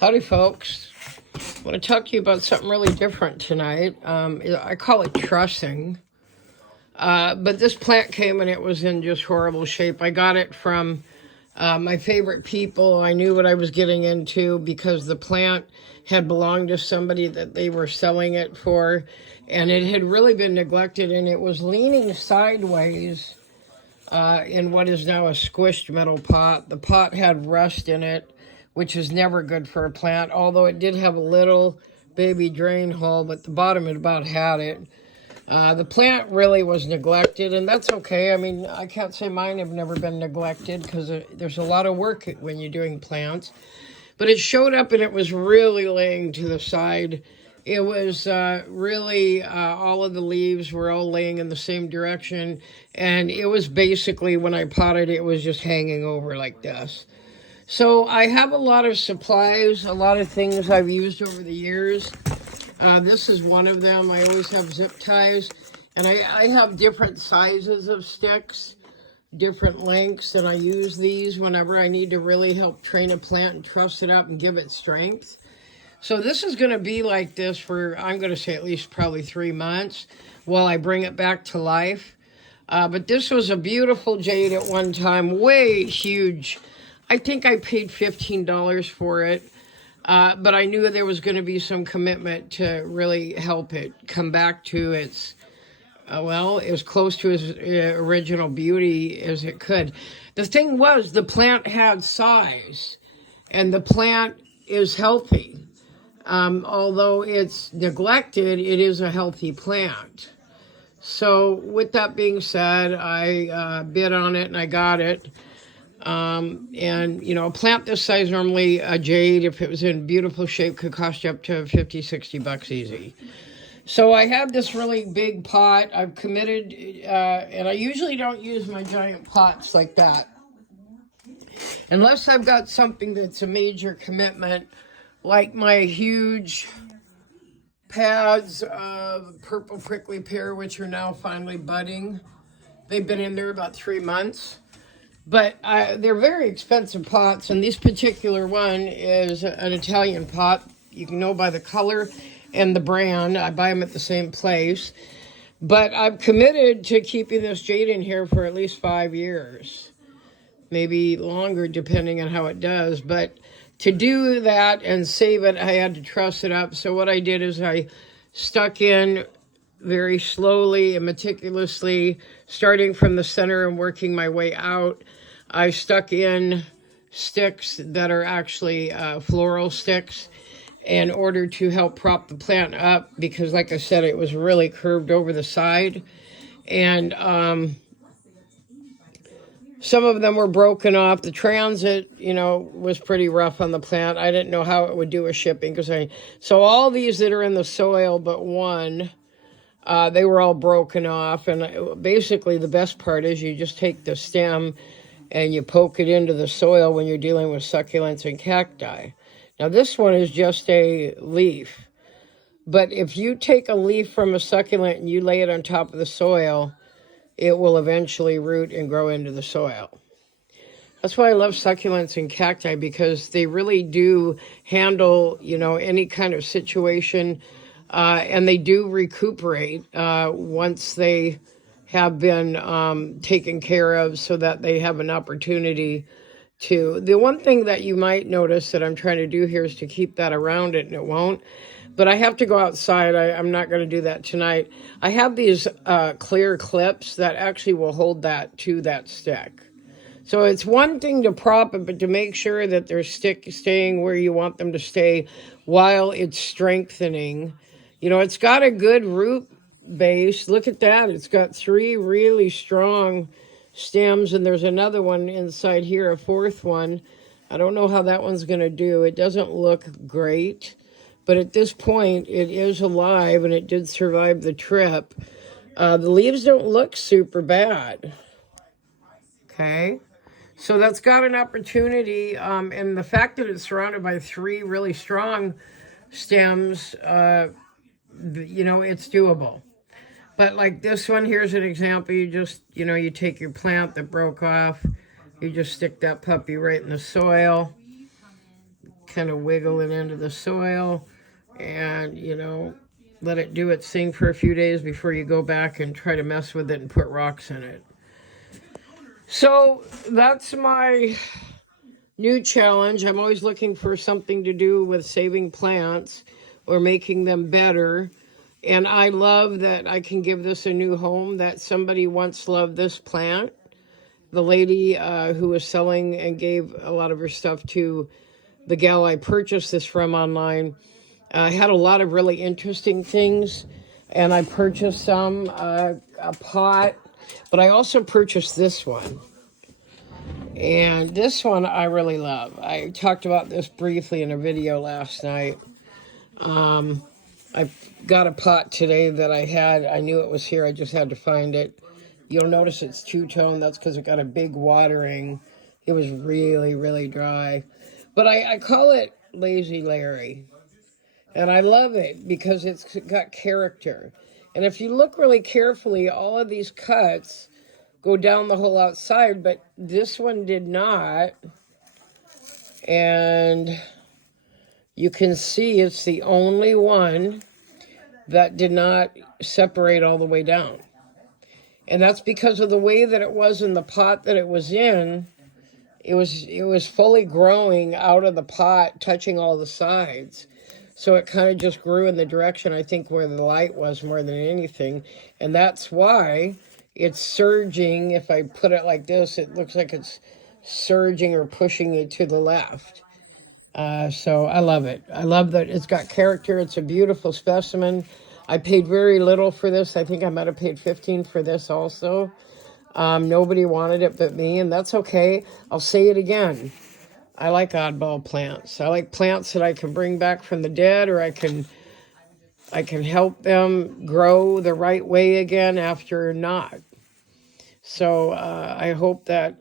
Howdy, folks. I want to talk to you about something really different tonight. I call it trussing. But this plant came and it was in just horrible shape. I got it from my favorite people. I knew what I was getting into because the plant had belonged to somebody that they were selling it for, and it had really been neglected, and it was leaning sideways in what is now a squished metal pot. The pot had rust in it, which is never good for a plant, although it did have a little baby drain hole, but the bottom had about had it. The plant really was neglected, and that's okay. I mean, I can't say mine have never been neglected because there's a lot of work when you're doing plants. But it showed up and it was really laying to the side. It was really all of the leaves were all laying in the same direction. And it was basically, when I potted, it was just hanging over like this. So I have a lot of supplies, a lot of things I've used over the years. This is one of them. I always have zip ties. And I have different sizes of sticks, different lengths, and I use these whenever I need to really help train a plant and truss it up and give it strength. So this is going to be like this for, I'm going to say, at least probably 3 months while I bring it back to life. But this was a beautiful jade at one time, way huge. I think I paid $15 for it. But I knew there was going to be some commitment to really help it come back to its, as close to its original beauty as it could. The thing was, the plant had size, and the plant is healthy. Although it's neglected, it is a healthy plant. So with that being said, I bid on it and I got it. A plant this size, normally a jade, if it was in beautiful shape, could cost you up to $50-$60 easy. So I have this really big pot. I've committed, and I usually don't use my giant pots like that unless I've got something that's a major commitment, like my huge pads of purple prickly pear, which are now finally budding. They've been in there about 3 months. But they're very expensive pots, and this particular one is an Italian pot. You can know by the color and the brand. I buy them at the same place. But I've committed to keeping this jade in here for at least 5 years. Maybe longer, depending on how it does. But to do that and save it, I had to truss it up. So what I did is I stuck in very slowly and meticulously, starting from the center and working my way out. I stuck in sticks that are actually floral sticks in order to help prop the plant up because, like I said, it was really curved over the side. And some of them were broken off. The transit, was pretty rough on the plant. I didn't know how it would do with shipping so all these that are in the soil but one, they were all broken off. And basically the best part is you just take the stem and you poke it into the soil when you're dealing with succulents and cacti. Now this one is just a leaf. But if you take a leaf from a succulent and you lay it on top of the soil, it will eventually root and grow into the soil. That's why I love succulents and cacti, because they really do handle, any kind of situation. And they do recuperate once they have been taken care of, so that they have an opportunity to. The one thing that you might notice that I'm trying to do here is to keep that around it, and it won't. But I have to go outside. I'm not going to do that tonight. I have these clear clips that actually will hold that to that stick. So it's one thing to prop it, but to make sure that they're staying where you want them to stay while it's strengthening. It's got a good root base. Look at that. It's got 3 really strong stems, and there's another one inside here, a 4th one. I don't know how that one's going to do. It doesn't look great, but at this point, it is alive, and it did survive the trip. The leaves don't look super bad. Okay. So that's got an opportunity, and the fact that it's surrounded by 3 really strong stems, it's doable. But like this one, here's an example. You just, you take your plant that broke off, you just stick that puppy right in the soil. kind of wiggle it into the soil and, let it do its thing for a few days before you go back and try to mess with it and put rocks in it. So that's my new challenge. I'm always looking for something to do with saving plants or making them better. And I love that I can give this a new home, that somebody once loved this plant. The lady who was selling and gave a lot of her stuff to the gal I purchased this from online had a lot of really interesting things. And I purchased some, a pot, but I also purchased this one. And this one I really love. I talked about this briefly in a video last night. I got a pot today that I knew it was here, I just had to find it. You'll notice it's two-tone, that's because it got a big watering. It was really, really dry. But I call it Lazy Larry. And I love it because it's got character. And if you look really carefully, all of these cuts go down the whole outside, but this one did not. And you can see it's the only one that did not separate all the way down. And that's because of the way that it was in the pot that it was in. It was fully growing out of the pot, touching all the sides. So it kind of just grew in the direction, I think, where the light was more than anything. And that's why it's surging. If I put it like this, it looks like it's surging or pushing it to the left. So I love it. I love that it's got character. It's a beautiful specimen. I paid very little for this. I think I might have paid $15 for this also. Nobody wanted it but me, and that's okay. I'll say it again. I like oddball plants. I like plants that I can bring back from the dead, or I can help them grow the right way again after not. So I hope that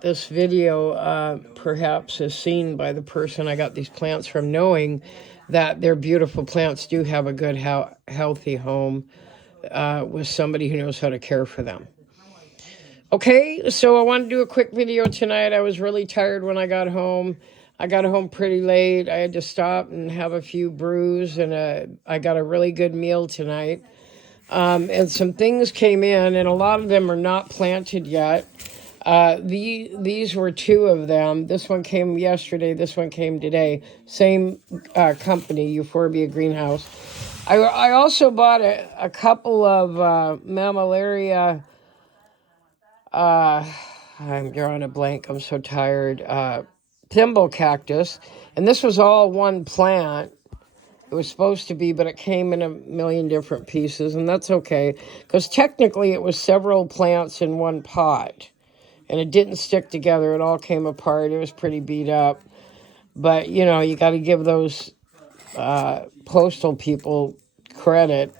this video perhaps is seen by the person I got these plants from, knowing that their beautiful plants do have a good, healthy home with somebody who knows how to care for them. Okay, so I want to do a quick video tonight. I was really tired when I got home. I got home pretty late. I had to stop and have a few brews, and I got a really good meal tonight. And some things came in, and a lot of them are not planted yet. These were two of them. This one came yesterday. This one came today. Same company, Euphorbia Greenhouse. I also bought a couple of Mammillaria. I'm drawing a blank. I'm so tired. Thimble cactus, and this was all one plant. It was supposed to be, but it came in a million different pieces, and that's okay, because technically it was several plants in one pot, and it didn't stick together. It all came apart. It was pretty beat up, but you got to give those postal people credit.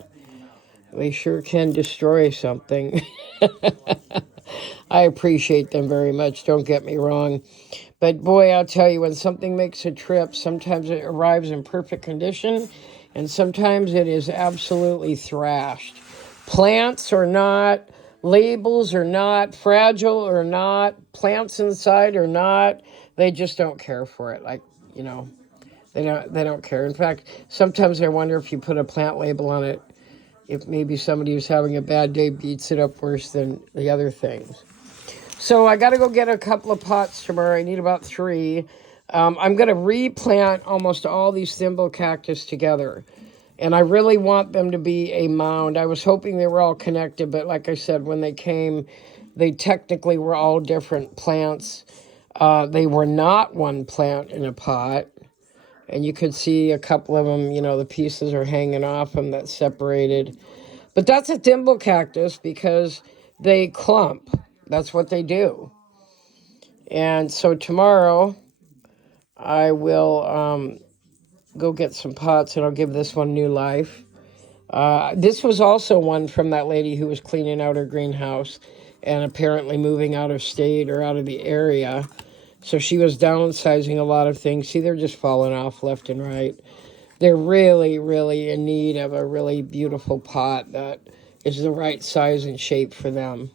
They sure can destroy something. I appreciate them very much, don't get me wrong. But boy, I'll tell you, when something makes a trip, sometimes it arrives in perfect condition, and sometimes it is absolutely thrashed. Plants or not, labels or not, fragile or not, plants inside or not, they just don't care for it. They don't care. In fact, sometimes I wonder if you put a plant label on it, if maybe somebody who's having a bad day beats it up worse than the other things. So I got to go get a couple of pots tomorrow. I need about 3. I'm going to replant almost all these thimble cactus together. And I really want them to be a mound. I was hoping they were all connected, but like I said, when they came, they technically were all different plants. They were not one plant in a pot. And you could see a couple of them, the pieces are hanging off them that separated. But that's a thimble cactus because they clump. That's what they do. And so tomorrow I will go get some pots, and I'll give this one new life. This was also one from that lady who was cleaning out her greenhouse and apparently moving out of state or out of the area. So she was downsizing a lot of things. See, they're just falling off left and right. They're really, really in need of a really beautiful pot that is the right size and shape for them.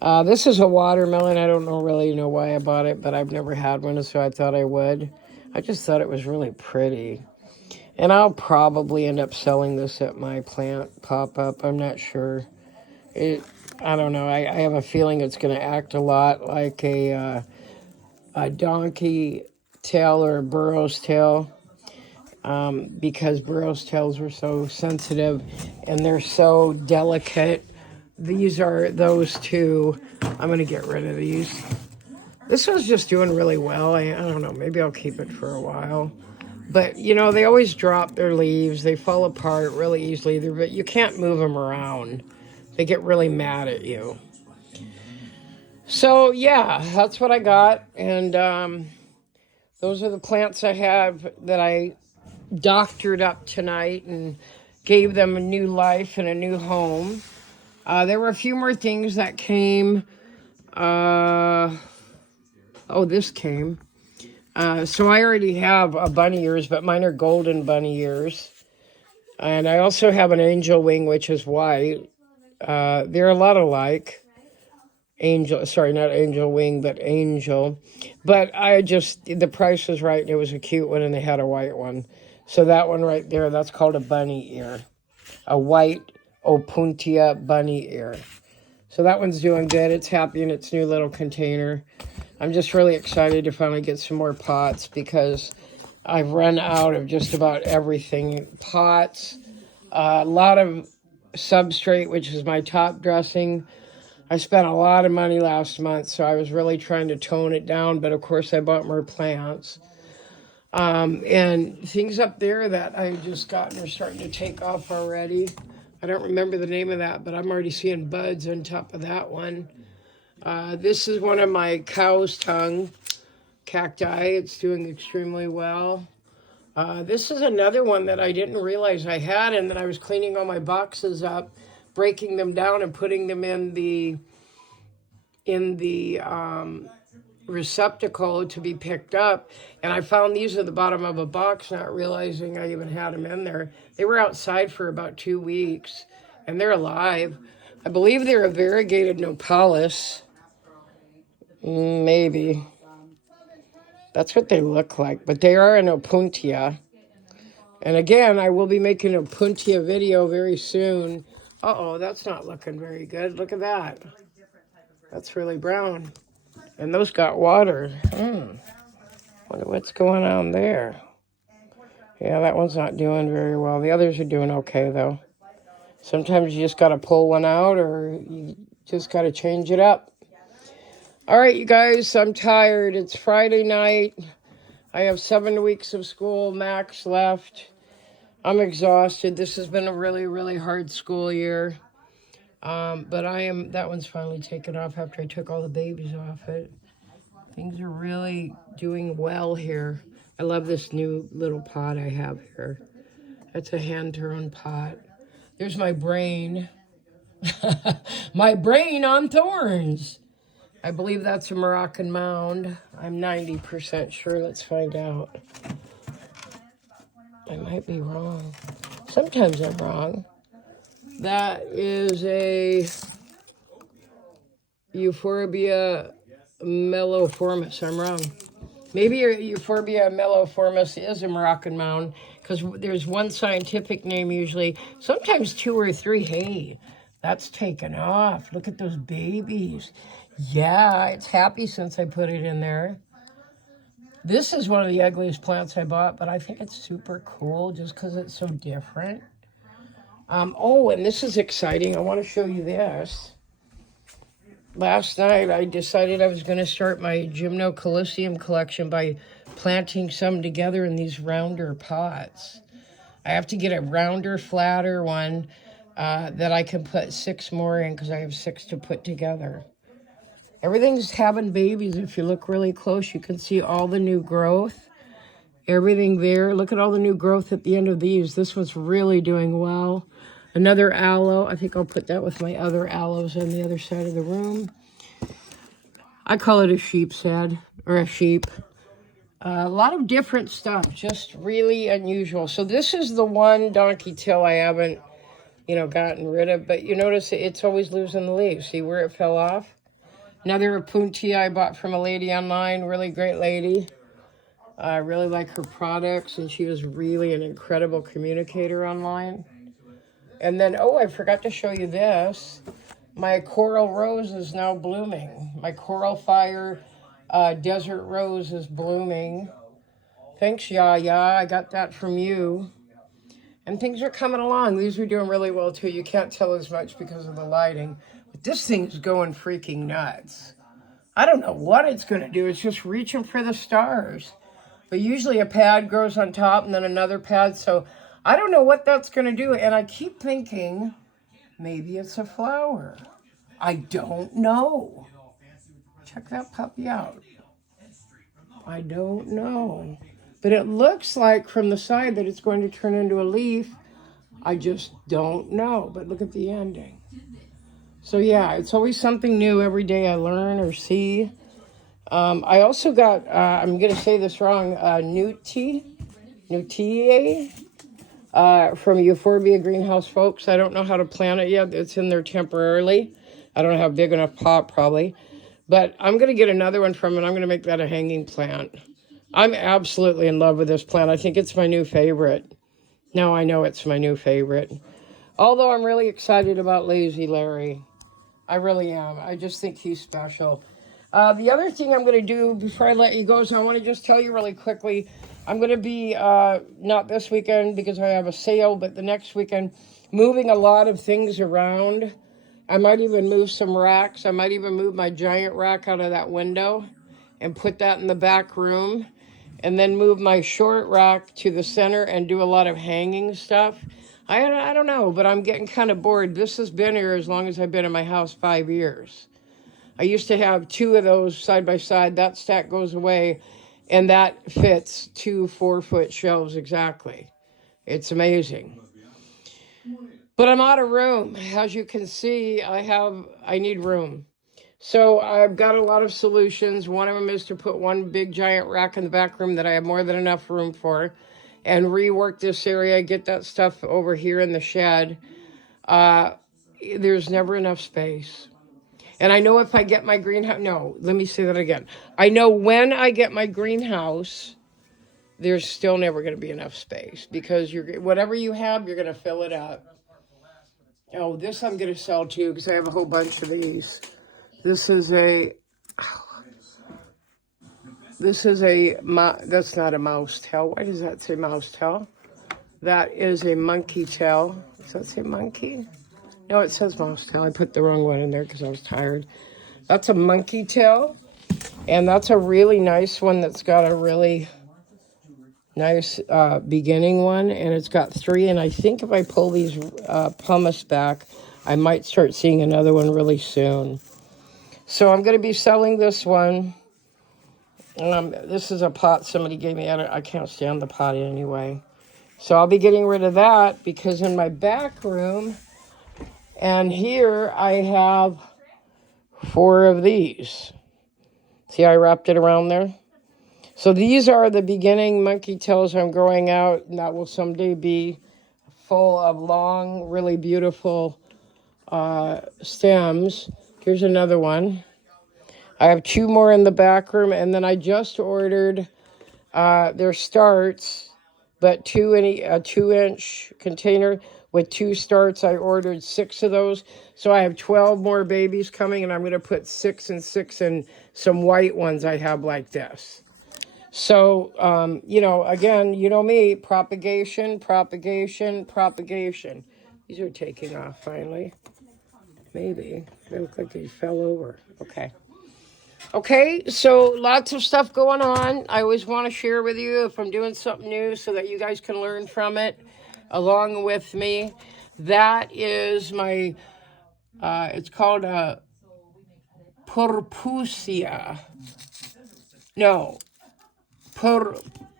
This is a watermelon. I don't really know why I bought it, but I've never had one, so I thought I would. I just thought it was really pretty. And I'll probably end up selling this at my plant pop-up. I'm not sure. I don't know. I have a feeling it's going to act a lot like a donkey tail or a burro's tail, because burro's tails are so sensitive and they're so delicate. These are those two. I'm going to get rid of these. This one's just doing really well. I don't know. Maybe I'll keep it for a while. But, you know, they always drop their leaves. They fall apart really easily. But you can't move them around. They get really mad at you. So, yeah, that's what I got. And those are the plants I have that I doctored up tonight and gave them a new life and a new home. There were a few more things that came. This came. So I already have a bunny ears, but mine are golden bunny ears. And I also have an angel wing, which is white. They're a lot alike. Angel, sorry, not angel wing, but angel. But the price was right, and it was a cute one, and they had a white one. So that one right there, that's called a bunny ear. A white Opuntia bunny ear. So that one's doing good. It's happy in its new little container. I'm just really excited to finally get some more pots because I've run out of just about everything. Pots, a lot of substrate, which is my top dressing. I spent a lot of money last month, so I was really trying to tone it down, but of course I bought more plants. And things up there that I've just gotten are starting to take off already. I don't remember the name of that, but I'm already seeing buds on top of that one. This is one of my cow's tongue cacti. It's doing extremely well. This is another one that I didn't realize I had, and then I was cleaning all my boxes up, breaking them down and putting them in the receptacle to be picked up, and I found these at the bottom of a box, not realizing I even had them in there. They were outside for about 2 weeks, and they're alive. I believe they're a variegated Nopalus. Maybe. That's what they look like, but they are an Opuntia. And again, I will be making a Opuntia video very soon. Uh-oh, that's not looking very good. Look at that. That's really brown. And those got water. Wonder what's going on there. Yeah, that one's not doing very well. The others are doing okay, though. Sometimes you just got to pull one out or you just got to change it up. All right, you guys, I'm tired. It's Friday night. I have 7 weeks of school max left. I'm exhausted. This has been a really, really hard school year. But that one's finally taken off after I took all the babies off it. Things are really doing well here. I love this new little pot I have here. It's a hand-turned pot. There's my brain. My brain on thorns. I believe that's a Moroccan mound. I'm 90% sure. Let's find out. I might be wrong. Sometimes I'm wrong. That is a Euphorbia melloformis. I'm wrong. Maybe Euphorbia melloformis is a Moroccan mound because there's one scientific name usually. Sometimes 2 or 3. Hey, that's taken off. Look at those babies. Yeah, it's happy since I put it in there. This is one of the ugliest plants I bought, but I think it's super cool just because it's so different. And this is exciting. I want to show you this. Last night, I decided I was going to start my Gymnocalycium collection by planting some together in these rounder pots. I have to get a rounder, flatter one that I can put 6 more in because I have 6 to put together. Everything's having babies. If you look really close, you can see all the new growth. Everything there. Look at all the new growth at the end of these. This one's really doing well. Another aloe. I think I'll put that with my other aloes on the other side of the room. I call it a sheep's head, or a sheep. A lot of different stuff, just really unusual. So this is the one donkey tail I haven't, gotten rid of. But you notice it's always losing the leaves. See where it fell off? Another Apuntia I bought from a lady online, really great lady. I really like her products, and she is really an incredible communicator online. And then, oh, I forgot to show you this. My coral rose is now blooming. My coral fire desert rose is blooming. Thanks, Yaya. I got that from you. And things are coming along. These are doing really well, too. You can't tell as much because of the lighting. But this thing's going freaking nuts. I don't know what it's going to do. It's just reaching for the stars. But usually a pad grows on top and then another pad. So I don't know what that's going to do. And I keep thinking, maybe it's a flower. I don't know. Check that puppy out. I don't know. But it looks like from the side that it's going to turn into a leaf. I just don't know. But look at the ending. So yeah, it's always something new every day I learn or see. I also got, I'm going to say this wrong, Nutie from Euphorbia Greenhouse folks. I don't know how to plant it yet. It's in there temporarily. I don't have a big enough pot probably. But I'm going to get another one from it. I'm going to make that a hanging plant. I'm absolutely in love with this plant. I think it's my new favorite. Now I know it's my new favorite. Although I'm really excited about Lazy Larry. I really am. I just think he's special. The other thing I'm going to do before I let you go is I want to just tell you really quickly. I'm going to be, not this weekend because I have a sale, but the next weekend, moving a lot of things around. I might even move some racks. I might even move my giant rack out of that window and put that in the back room. And then move my short rack to the center and do a lot of hanging stuff. I don't know, but I'm getting kind of bored. This has been here as long as I've been in my house, 5 years. I used to have 2 of those side by side. That stack goes away, and that fits 2 4-foot shelves exactly. It's amazing. But I'm out of room. As you can see, I need room. So I've got a lot of solutions. One of them is to put one big giant rack in the back room that I have more than enough room for and rework this area, get that stuff over here in the shed. There's never enough space. And I know if I get my greenhouse, no, let me say that again. I know when I get my greenhouse, there's still never going to be enough space because whatever you have, you're going to fill it up. Oh, this I'm going to sell too because I have a whole bunch of these. This is that's not a mouse tail. Why does that say mouse tail? That is a monkey tail. Does that say monkey? No, it says mouse tail. I put the wrong one in there because I was tired. That's a monkey tail. And that's a really nice one that's got a really nice beginning one. And it's got 3. And I think if I pull these pumice back, I might start seeing another one really soon. So I'm going to be selling this one. This is a pot somebody gave me. I can't stand the pot anyway. So I'll be getting rid of that because in my back room and here I have 4 of these. See, I wrapped it around there. So these are the beginning monkey tails I'm growing out, and that will someday be full of long, really beautiful stems. Here's another one. I have 2 more in the back room, and then I just ordered their starts, but a 2-inch container with 2 starts. I ordered 6 of those, so I have 12 more babies coming, and I'm going to put 6 and 6 in some white ones I have like this. So, again, you know me, propagation. These are taking off finally. Maybe. They look like they fell over. Okay, so lots of stuff going on. I always want to share with you if I'm doing something new so that you guys can learn from it along with me. That is my, it's called a Purpusia. No, Purpusium.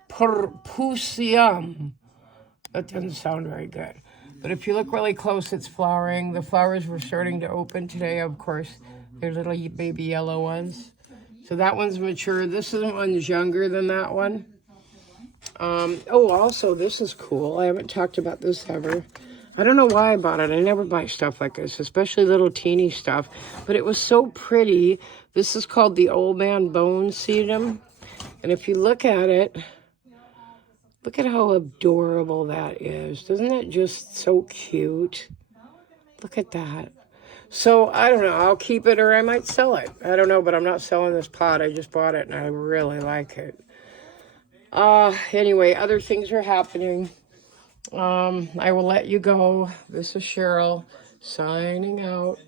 That doesn't sound very good. But if you look really close, it's flowering. The flowers were starting to open today, of course. They're little baby yellow ones. So that one's mature. This one's younger than that one. Also, this is cool. I haven't talked about this ever. I don't know why I bought it. I never buy stuff like this, especially little teeny stuff. But it was so pretty. This is called the Old Man Bone Sedum. And if you look at it, look at how adorable that is. Doesn't that just so cute? Look at that. So, I don't know. I'll keep it or I might sell it. I don't know, but I'm not selling this pot. I just bought it and I really like it. Anyway, other things are happening. I will let you go. This is Cheryl signing out.